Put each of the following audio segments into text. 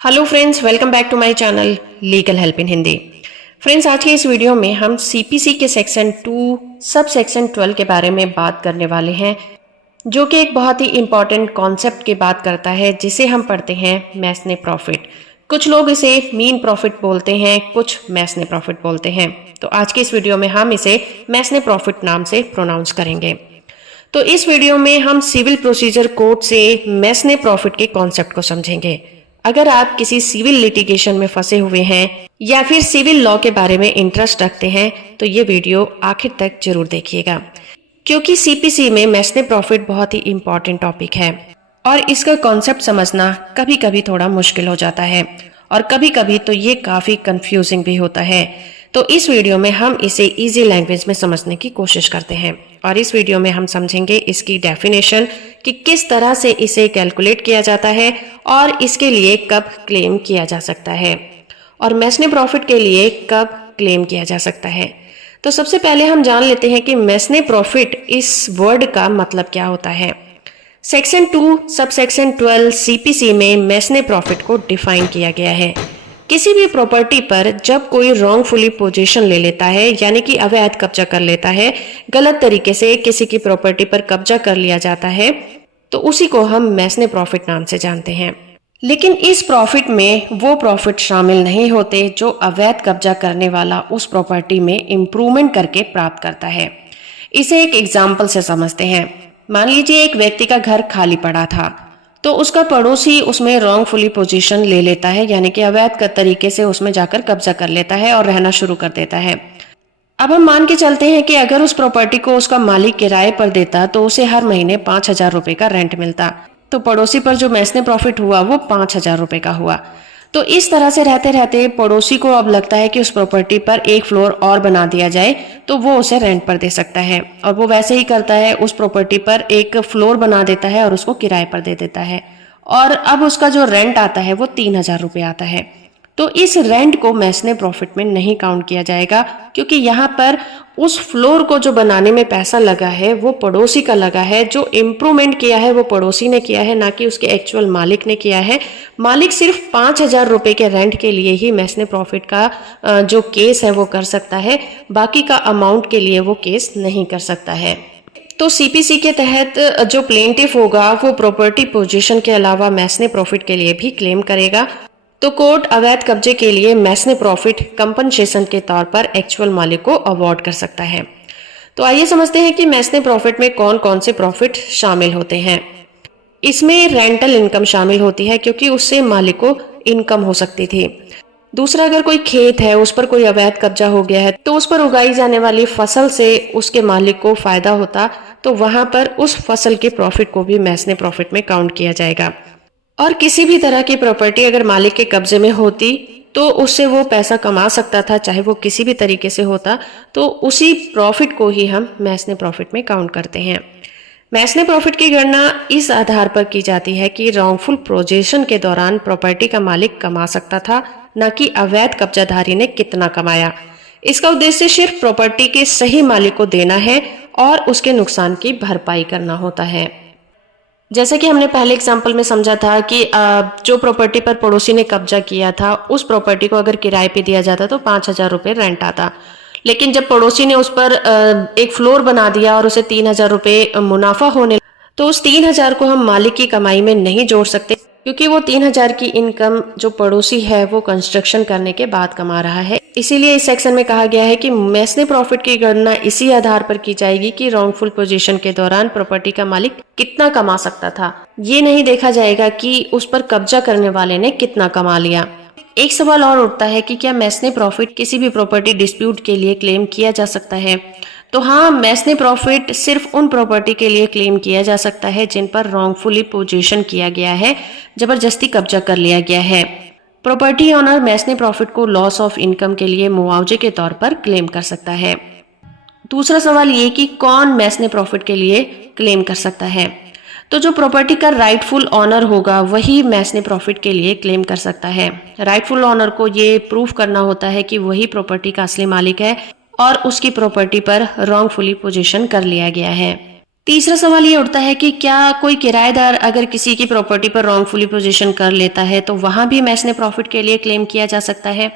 Hello friends, welcome back to my channel legal help in Hindi. Friends, आज के इस video में हम सीपीसी के सेक्शन 2 सब सेक्शन 12 के बारे में बात करने वाले हैं, जो कि एक बहुत ही इम्पॉर्टेंट कॉन्सेप्ट की बात करता है, जिसे हम पढ़ते हैं मैसने प्रॉफिट। कुछ लोग इसे मीन प्रॉफिट बोलते हैं, कुछ मैसने प्रॉफिट बोलते हैं। तो आज के इस वीडियो में हम इसे मैसने प्रॉफिट नाम से प्रोनाउंस करेंगे। तो इस वीडियो में हम सिविल प्रोसीजर कोड से मैसने प्रॉफिट के कॉन्सेप्ट को समझेंगे। अगर आप किसी सिविल लिटिगेशन में फंसे हुए हैं या फिर सिविल लॉ के बारे में इंटरेस्ट रखते हैं तो ये वीडियो आखिर तक जरूर देखिएगा, क्योंकि सीपीसी में मैसने प्रॉफिट बहुत ही इम्पोर्टेंट टॉपिक है और इसका कॉन्सेप्ट समझना कभी कभी थोड़ा मुश्किल हो जाता है और कभी कभी तो ये काफी कंफ्यूजिंग भी होता है। तो इस वीडियो में हम इसे इजी लैंग्वेज में समझने की कोशिश करते हैं और इस वीडियो में हम समझेंगे इसकी डेफिनेशन कि किस तरह से इसे कैलकुलेट किया जाता है और इसके लिए कब क्लेम किया जा सकता है और मैसने प्रॉफिट के लिए कब क्लेम किया जा सकता है। तो सबसे पहले हम जान लेते हैं कि मैसने प्रॉफिट इस वर्ड का मतलब क्या होता है। सेक्शन 2 सब सेक्शन 12 सीपीसी में मैसने प्रॉफिट को डिफाइन किया गया है। किसी भी प्रॉपर्टी पर जब कोई रॉन्गफुली पोजीशन ले लेता है, यानी कि अवैध कब्जा कर लेता है, गलत तरीके से किसी की प्रॉपर्टी पर कब्जा कर लिया जाता है, तो उसी को हम मैसने प्रॉफिट नाम से जानते हैं। लेकिन इस प्रॉफिट में वो प्रॉफिट शामिल नहीं होते जो अवैध कब्जा करने वाला उस प्रॉपर्टी में इम्प्रूवमेंट करके प्राप्त करता है। इसे एक एग्जाम्पल से समझते हैं। मान लीजिए एक व्यक्ति का घर खाली पड़ा था, तो उसका पड़ोसी उसमें रॉन्गफुली पोजीशन ले लेता है, यानी कि अवैध तरीके से उसमें जाकर कब्जा कर लेता है और रहना शुरू कर देता है। अब हम मान के चलते हैं कि अगर उस प्रॉपर्टी को उसका मालिक किराए पर देता तो उसे हर महीने 5,000 रुपए का रेंट मिलता, तो पड़ोसी पर जो मैसने प्रॉफिट हुआ वो 5,000 रुपए का हुआ। तो इस तरह से रहते रहते पड़ोसी को अब लगता है कि उस प्रॉपर्टी पर एक फ्लोर और बना दिया जाए तो वो उसे रेंट पर दे सकता है, और वो वैसे ही करता है, उस प्रॉपर्टी पर एक फ्लोर बना देता है और उसको किराए पर दे देता है, और अब उसका जो रेंट आता है वो 3,000 रुपये आता है। तो इस रेंट को मैसने प्रॉफिट में नहीं काउंट किया जाएगा, क्योंकि यहाँ पर उस फ्लोर को जो बनाने में पैसा लगा है वो पड़ोसी का लगा है, जो इम्प्रूवमेंट किया है वो पड़ोसी ने किया है, ना कि उसके एक्चुअल मालिक ने किया है। मालिक सिर्फ 5,000 रुपए के रेंट के लिए ही मैसने प्रॉफिट का जो केस है वो कर सकता है, बाकी का अमाउंट के लिए वो केस नहीं कर सकता है। तो सीपीसी के तहत जो प्लेंटिफ होगा वो प्रॉपर्टी पोजीशन के अलावा मैसने प्रॉफिट के लिए भी क्लेम करेगा। तो कोर्ट अवैध कब्जे के लिए मैसने प्रॉफिट कंपनसेशन के तौर पर एक्चुअल मालिक को अवार्ड कर सकता है। तो आइए समझते हैं कि मैसने प्रॉफिट में कौन कौन से प्रॉफिट शामिल होते हैं। इसमें रेंटल इनकम शामिल होती है, क्योंकि उससे मालिक को इनकम हो सकती थी। दूसरा, अगर कोई खेत है उस पर कोई अवैध कब्जा हो गया है तो उस पर उगाई जाने वाली फसल से उसके मालिक को फायदा होता, तो वहां पर उस फसल के प्रॉफिट को भी मैसने प्रॉफिट में काउंट किया जाएगा। और किसी भी तरह की प्रॉपर्टी अगर मालिक के कब्जे में होती तो उससे वो पैसा कमा सकता था, चाहे वो किसी भी तरीके से होता, तो उसी प्रॉफिट को ही हम मैसने प्रॉफिट में काउंट करते हैं। मैसने प्रॉफिट की गणना इस आधार पर की जाती है कि रॉन्गफुल पोजीशन के दौरान प्रॉपर्टी का मालिक कमा सकता था, न कि अवैध कब्जाधारी ने कितना कमाया। इसका उद्देश्य सिर्फ प्रॉपर्टी के सही मालिक को देना है और उसके नुकसान की भरपाई करना होता है। जैसे कि हमने पहले एग्जाम्पल में समझा था कि जो प्रॉपर्टी पर पड़ोसी ने कब्जा किया था उस प्रॉपर्टी को अगर किराए पे दिया जाता तो 5,000 रुपये रेंट आता, लेकिन जब पड़ोसी ने उस पर एक फ्लोर बना दिया और उसे 3,000 रुपये मुनाफा होने, तो उस 3,000 को हम मालिक की कमाई में नहीं जोड़ सकते, क्योंकि वो 3,000 की इनकम जो पड़ोसी है वो कंस्ट्रक्शन करने के बाद कमा रहा है। इसीलिए इस सेक्शन में कहा गया है कि मैसने प्रॉफिट की गणना इसी आधार पर की जाएगी कि रॉन्गफुल पोजीशन के दौरान प्रॉपर्टी का मालिक कितना कमा सकता था। ये नहीं देखा जाएगा कि उस पर कब्जा करने वाले ने कितना कमा लिया। एक सवाल और उठता है कि क्या मैसने प्रॉफिट किसी भी प्रॉपर्टी डिस्प्यूट के लिए क्लेम किया जा सकता है। तो हाँ, मैसने प्रॉफिट सिर्फ उन प्रॉपर्टी के लिए क्लेम किया जा सकता है जिन पर रॉन्गफुली पोजीशन किया गया है, जबरदस्ती कब्जा कर लिया गया है। प्रॉपर्टी ओनर मैसने प्रॉफिट को लॉस ऑफ इनकम के लिए मुआवजे के तौर पर क्लेम कर सकता है। दूसरा सवाल ये कि कौन मैसने प्रॉफिट के लिए क्लेम कर सकता है। तो जो प्रॉपर्टी का राइटफुल ऑनर होगा वही मैसने प्रॉफिट के लिए क्लेम कर सकता है। राइटफुल ऑनर को ये प्रूफ करना होता है कि वही प्रॉपर्टी का असली मालिक है और उसकी प्रॉपर्टी पर रॉन्गफुली पोजीशन कर लिया गया है। तीसरा सवाल ये उठता है कि क्या कोई किराएदार अगर किसी की प्रॉपर्टी पर रॉन्गफुली पोजीशन कर लेता है तो वहां भी मैसने प्रॉफिट के लिए क्लेम किया जा सकता है।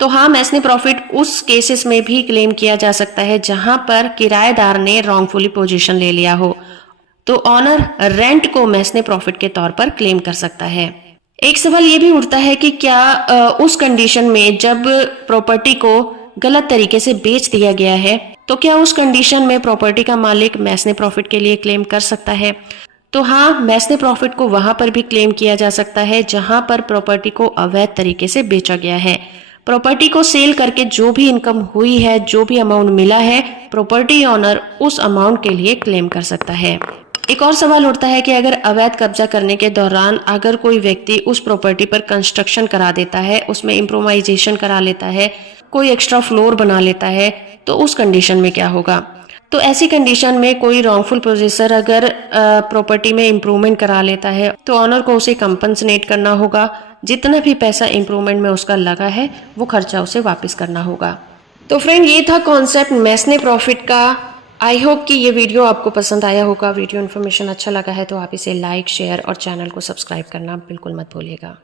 तो हाँ, मैसने प्रॉफिट उस केसेस में भी क्लेम किया जा सकता है जहां पर किराएदार ने रॉन्गफुली पोजीशन ले लिया हो, तो ऑनर रेंट को मैसने प्रॉफिट के तौर पर क्लेम कर सकता है। एक सवाल ये भी उठता है कि क्या उस कंडीशन में जब प्रॉपर्टी को गलत तरीके से बेच दिया गया है तो क्या उस कंडीशन में प्रॉपर्टी का मालिक मैसने प्रॉफिट के लिए क्लेम कर सकता है। तो हाँ, मैसने प्रॉफिट को वहां पर भी क्लेम किया जा सकता है जहां पर प्रॉपर्टी को अवैध तरीके से बेचा गया है। प्रॉपर्टी को सेल करके जो भी इनकम हुई है, जो भी अमाउंट मिला है, प्रॉपर्टी ऑनर उस अमाउंट के लिए क्लेम कर सकता है। एक और सवाल उठता है कि अगर अवैध कब्जा करने के दौरान अगर कोई व्यक्ति उस प्रॉपर्टी पर कंस्ट्रक्शन करा देता है, उसमें इम्प्रोवाइजेशन करा लेता है, कोई एक्स्ट्रा फ्लोर बना लेता है, तो उस कंडीशन में क्या होगा। तो ऐसी कंडीशन में कोई रॉन्गफुल पोजेसर अगर प्रॉपर्टी में इम्प्रूवमेंट करा लेता है तो ऑनर को उसे कंपनसेट करना होगा। जितना भी पैसा इम्प्रूवमेंट में उसका लगा है वो खर्चा उसे वापस करना होगा। तो फ्रेंड, ये था कॉन्सेप्ट मैसने प्रॉफिट का। आई होप कि ये वीडियो आपको पसंद आया होगा। वीडियो इन्फॉर्मेशन अच्छा लगा है तो आप इसे लाइक, शेयर और चैनल को सब्सक्राइब करना बिल्कुल मत भूलिएगा।